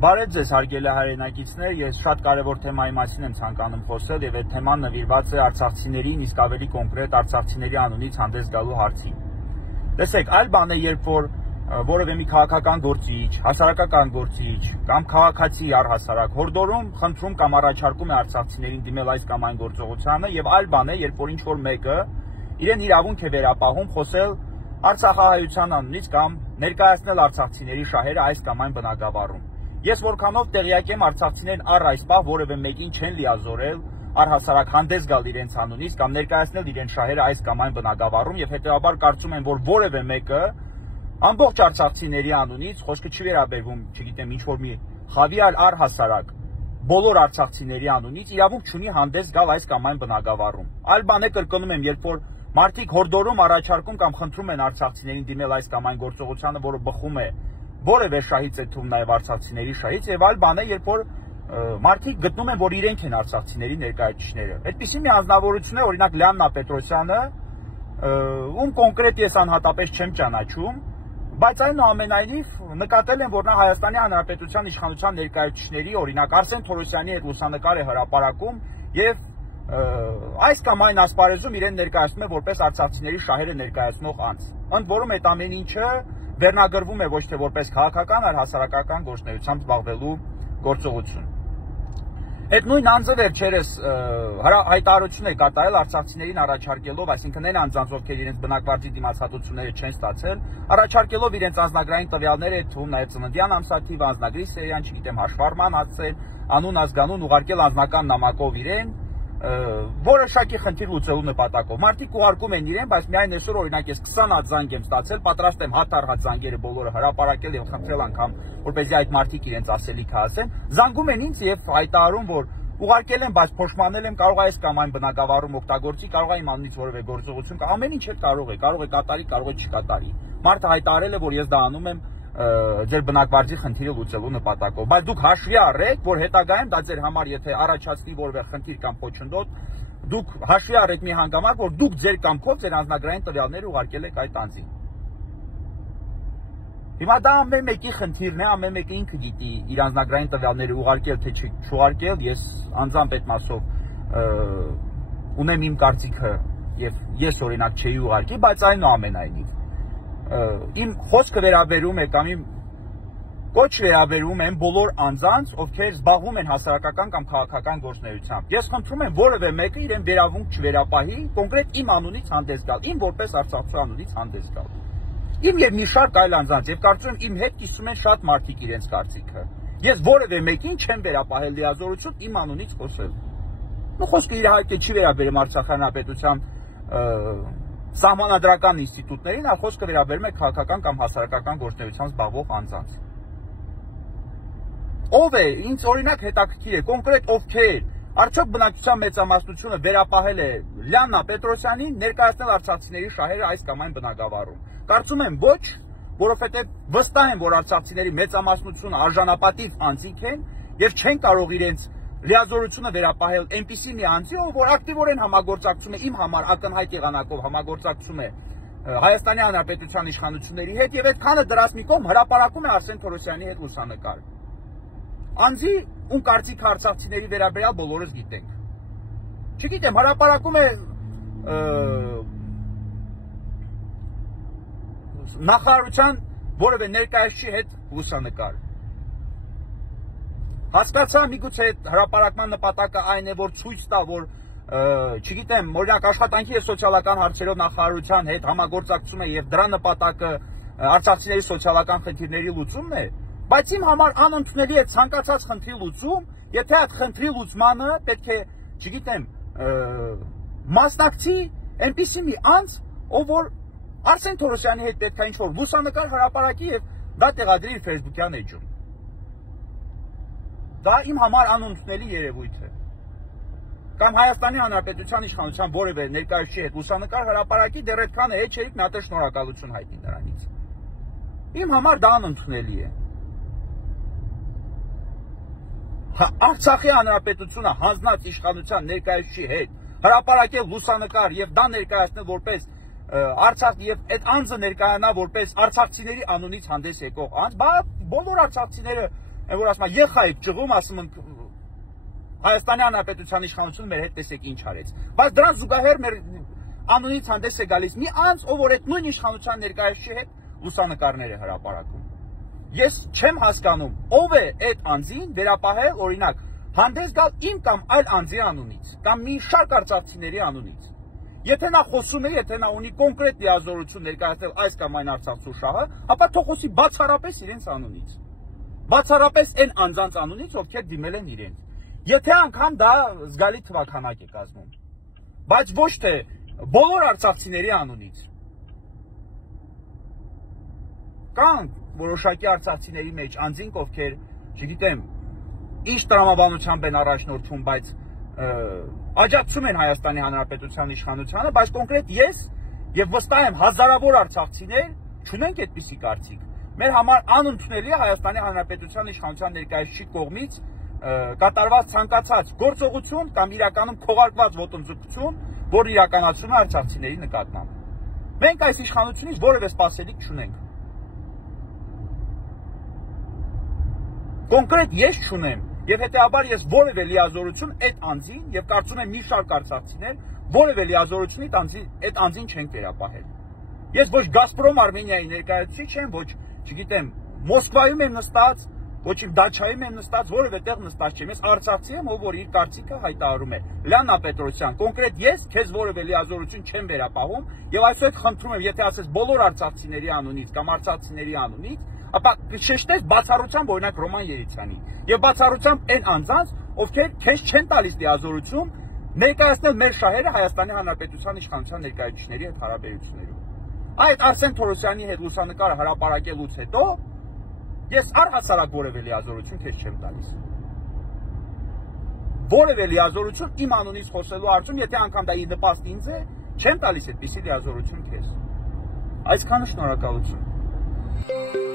Բարև ձեզ հարգելի հայրենակիցներ, ես շատ կարևոր թեմայի մասին եմ ցանկանում խոսել եւ այդ թեման նվիրված է արցախցիներին, իսկ ավելի կոնկրետ արցախցիների անունից հանդես գալու հարցին։ Տեսեք, այլ բան է, երբ որ որևէ մի քաղաքական գործիչ, հասարակական գործիչ կամ քաղաքացի առհասարակ հորդորում, խնդրում կամ առաջարկում է արցախցիներին դիմել այս կամ այն գործողությանը, եւ այլ բան է, երբ որ ինչ-որ մեկը իրեն իրավունք է վերապահում խոսել արցախահայության անունից կամ ներկայացնել արցախցիների շահերը այս կամ այն բնակավարում։ Ես որքանով տեղյակ եմ, արցախցիներն առ այս պահ որևէ մեկին չեն լիազորել առհասարակ հանդես գալ իրենց անունից կամ ներկայացնել իրենց շահերը այս կամ այն բնակավարում եւ հետեւաբար կարծում եմ, որ որևէ մեկը ամբողջ արցախցիների անունից խոսքը չի վերաբերվում, չգիտեմ, ինչ որ մի խավի առհասարակ բոլոր արցախցիների անունից իրավունք չունի հանդես գալ այս կամ այն բնակավարում։ Այլ բան է, կրկնում եմ, երբ որ մարդիկ հորդորում, առաջարկում կամ խնդրում են արցախցիներին դիմել այս կամ այն գործողությանը, որը բխում է որևէ շահից է թվում նաև արցախցիների շահից, եւ այլ բան է, երբ որ մարդիկ գտնում են, որ իրենք են արցախցիների ներկայացուցիչները։ Այդպիսի մի անձնավորություն է, օրինակ Լիաննա Պետրոսյանը, ում կոնկրետ ես անհատապես չեմ ճանաչում, բայց այնուամենայնիվ նկատել եմ, որ նա Հայաստանի Հանրապետության իշխանության ներկայացուցիչների, օրինակ Արսեն Թորոսյանի հետ լուսանկար է հրապարակում եւ այս կամ այն ասպարեզում իրեն ներկայացնում է որպես արցախցիների շահերը ներկայացնող անձ։ Ընդ որում այդ ամեն ինչը վերնագրվում է ոչ թե որպես քաղաքական, այլ հասարակական գործունեությամբ զբաղվելու գործողություն։ Այդ նույն անձը վերջերս հայտարարություն է կատարել արցախցիներին առաջարկելով, այսինքն այն անձանց, ովքեր իրենց բնակվարձի դիմացկունությունները չեն ստացել, առաջարկելով իրենց անձնագրային տվյալները, թվում նաև ծննդյան ամսաթիվ, անձնագրի սերիան, չգիտեմ, հաշվառման հասցեն, անուն, ազգանուն, ուղարկել անձնական նամակով իրեն, որոշակի խնդիր լուծելու նպատակով։ Մարդիկ ուղարկում են իրեն, բայց միայն այսօր օրինակ ես 20 հատ զանգ եմ ստացել, պատրաստ եմ հատ զանգերը բոլորը հրապարակել եւ խնդրել անգամ, որպեսզի այդ մարդիկ իրենց ասելիքը ասեն։ Զանգում են ինձ եւ հայտարարում, որ ուղարկել եմ, բայց փոշմանել եմ, կարող է այս կամ այն բնակավարում օգտագործի, կարող է իմ անունից որևէ գործողություն, ամեն ինչ կարող է կատարի, կարող է չկատարի։ Մարդը հայտարարել է, որ ես դա անում եմ ձեր բնակվարձի խնդիրը լուծելու նպատակով, բայց դուք հաշվի առեք, որ հետագայում դա ձեր համար եթե առաջացնի որևէ խնդիր կամ խոչընդոտ, դուք հաշվի առեք մի հանգամանք, որ դուք ձեր կամքով ձեր անձնագրային տվյալները ուղարկել եք այդ անձին։ Հիմա դա ամեն մեկի խնդիրն է, ամեն մեկը ինքը գիտի իր անձնագրային տվյալները ուղարկել թե չուղարկել, ես անձամբ այդ մասով ունեմ իմ կարծիքը եւ ես օրինակ չէի ուղարկի, բայց այնուամենայնիվ իմ խոսքը վերաբերում է կամ իմ կոչ վերաբերում են բոլոր անձանց, ովքեր զբաղվում են հասարակական կամ քաղաքական գործունեությամբ։ Ես խնդրում եմ որևէ մեկը իրեն վերավունք չվերապահի, կոնկրետ իմ անունից հանդես գալ, իմ որպես արցախցու անունից հանդես գալ։ Իմ եւ մի շարք այլ անձանց, եւ կարծում եմ իմ հետ կիսում են շատ մարդիկ իրենց կարծիքը։ Ես որևէ մեկին չեմ վերապահել լիազորություն իմ անունից խոսել։ Ու խոսքը իհարկե չի վերաբերում Արցախի Հանրապետության սահմանադրական ինստիտուտներին, այլ խոսքը վերաբերում է քաղաքական կամ հասարակական գործունեությամբ զբաղվող անձանց։ Ով է, ինձ օրինակ հետաքրքիր է, կոնկրետ ովքեր, արդյոք բնակչության մեծամասնությունը վերապահել է Լիաննա Պետրոսյանին ներկայացնել արցախցիների շահերը այս կամ այն բնակավարում։ Կարծում եմ ոչ, որովհետև վստահ եմ, որ արցախցիների մեծամասնությունը արժանապատիվ անձինք են եւ չեն կարող իրենց լիազորությունը վերապահել այնպիսի մի անձի, որ ակտիվորեն համագործակցում է իմ համար ակնհայտ եղանակով համագործակցում է Հայաստանի Հանրապետության իշխանությունների հետ եւ այդքանը դրած մի կողմ հրապարակում է Արսեն Թորոսյանի հետ լուսանկար։ Անձի ում կարծիքը արցախցիների վերաբերյալ բոլորս գիտենք։ Չգիտեմ, հրապարակում է նախարարության որևէ ներկայացուցիչի հետ լուսանկար։ Հասկացա, միգուցե հրապարակման նպատակը այն է, որ ցույց տա, որ չգիտեմ, օրինակ աշխատանքի եւ սոցիալական հարցերով նախարարության հետ համագործակցում է եւ դրա նպատակը արցախցիների սոցիալական խնդիրների լուծումն է, բայց իմ համար անընդունելի է ցանկացած խնդրի լուծում, եթե այդ խնդրի լուծմանը պետք է, չգիտեմ, մասնակցի այնպիսի մի անձ, ով որ Արսեն Թորոսյանի հետ պետք է ինչ-որ լուսանկար հրապարակի եւ դա տեղադրի իր Facebook-յան էջում։ Դա իմ համար անընդունելի երևույթ է։ Կամ Հայաստանի Հանրապետության իշխանության որևէ ներկայացուցիչի հետ լուսանկար հրապարակի դեռ այդքան է չէիք մի հատ շնորհակալություն հայտնի նրանից։ Իմ համար դա անընդունելի է։ Արցախի Հանրապետությունը հանձնած իշխանության ներկայացուցիչի հետ հրապարակել լուսանկար եւ դա ներկայացնել որպես Արցախ եւ այդ անձը ներկայանա որպես արցախցիների անունից հանդես եկող անձ, բոլոր արցախցիները Այն որ ասում է եղա եք ճղում, ասում եմ Հայաստանի Հանրապետության իշխանությունը մեր հետ տեսեք ինչ արեց։ Բայց դրան զուգահեռ մեր անունից հանդես է գալիս մի անձ, ով որ այդ նույն իշխանության ներկայացուցիչի հետ լուսանկարներ է հրապարակում։ Ես չեմ հասկանում, ով է այդ անձին վերապահել, օրինակ, հանդես գալ իմ կամ այլ անձի անունից, կամ մի շարք արցախցիների անունից։ Եթե նա խոսում է, եթե նա ունի կոնկրետ լիազորություն ներկայացնել այս կամ այն արցախցու շահը, ապա թող խոսի բացառապես իրենց անունից։ Բացառապես այն անձանց անունից, ովքեր դիմել են իրենց։ Եթե անգամ դա զգալի թվաքանակ է կազմում, բայց ոչ թե բոլոր արցախցիների անունից։ Կան որոշակի արցախցիների մեջ անձինք, ովքեր, չգիտեմ, ինչ տրամաբանությամբ են առաջնորդվում, բայց աջակցում են Հայաստանի Հանրապետության իշխանությանը, բայց կոնկրետ ես եւ վստահ եմ հազարավոր արցախցիներ չունենք այդպիսի կարծիք։ Մեր համար անընդունելի է Հայաստանի Հանրապետության իշխանության ներկայացուցիչի կողմից կատարված ցանկացած գործողություն կամ իրականում քողարկված ոտնձգություն, որ իրականացվում է արցախցիների նկատմամբ։ Մենք այս իշխանությունից որևէ սպասելիք չունենք։ Կոնկրետ ես չունեմ եւ հետեւաբար ես որևէ լիազորություն այդ անձին եւ կարծում եմ մի շարք արցախցիներ որևէ լիազորությունից այդ անձին չեն վերապահել։ Ես ոչ Գազպրոմ Արմենիայի ներկայացուցիչ չեմ, ոչ, չգիտեմ, Մոսկվայում եմ նստած, ոչ Դաչայում եմ նստած, որևէ տեղ նստած չեմ։ Ես արցախցի եմ, ով որ իր կարծիքը հայտարարում է։ Լիանա Պետրոսյան, կոնկրետ ես քեզ որևէ լիազորություն չեմ վերապահում եւ այսօր խնդրում եմ, եթե ասես բոլոր արցախցիների անունից կամ արցախցիների անունից, ապա շեշտես բացառությամբ օրինակ Ռոման Երիցյանի եւ բացառությամբ այն անձանց, ովքեր քեզ չեն տալիս լիազորություն ներկայացնել մեր շահերը Հայաստանի Հանրապետության իշխանության ներկայացուցիչների հետ հարաբերություններում։ Այդ Արսեն Թորոսյանի հետ լուսանկարը հրապարակելուց հետո ես առհասարակ որևէ լիազորություն քեզ չեմ տալիս։ Որևէ լիազորություն իմ անունից խոսելու հարցում, եթե անգամ դա ի նպաստ ինձ է, չեմ տալիս այդպիսի լիազորություն քեզ։ Այսքանը շնորհակալություն։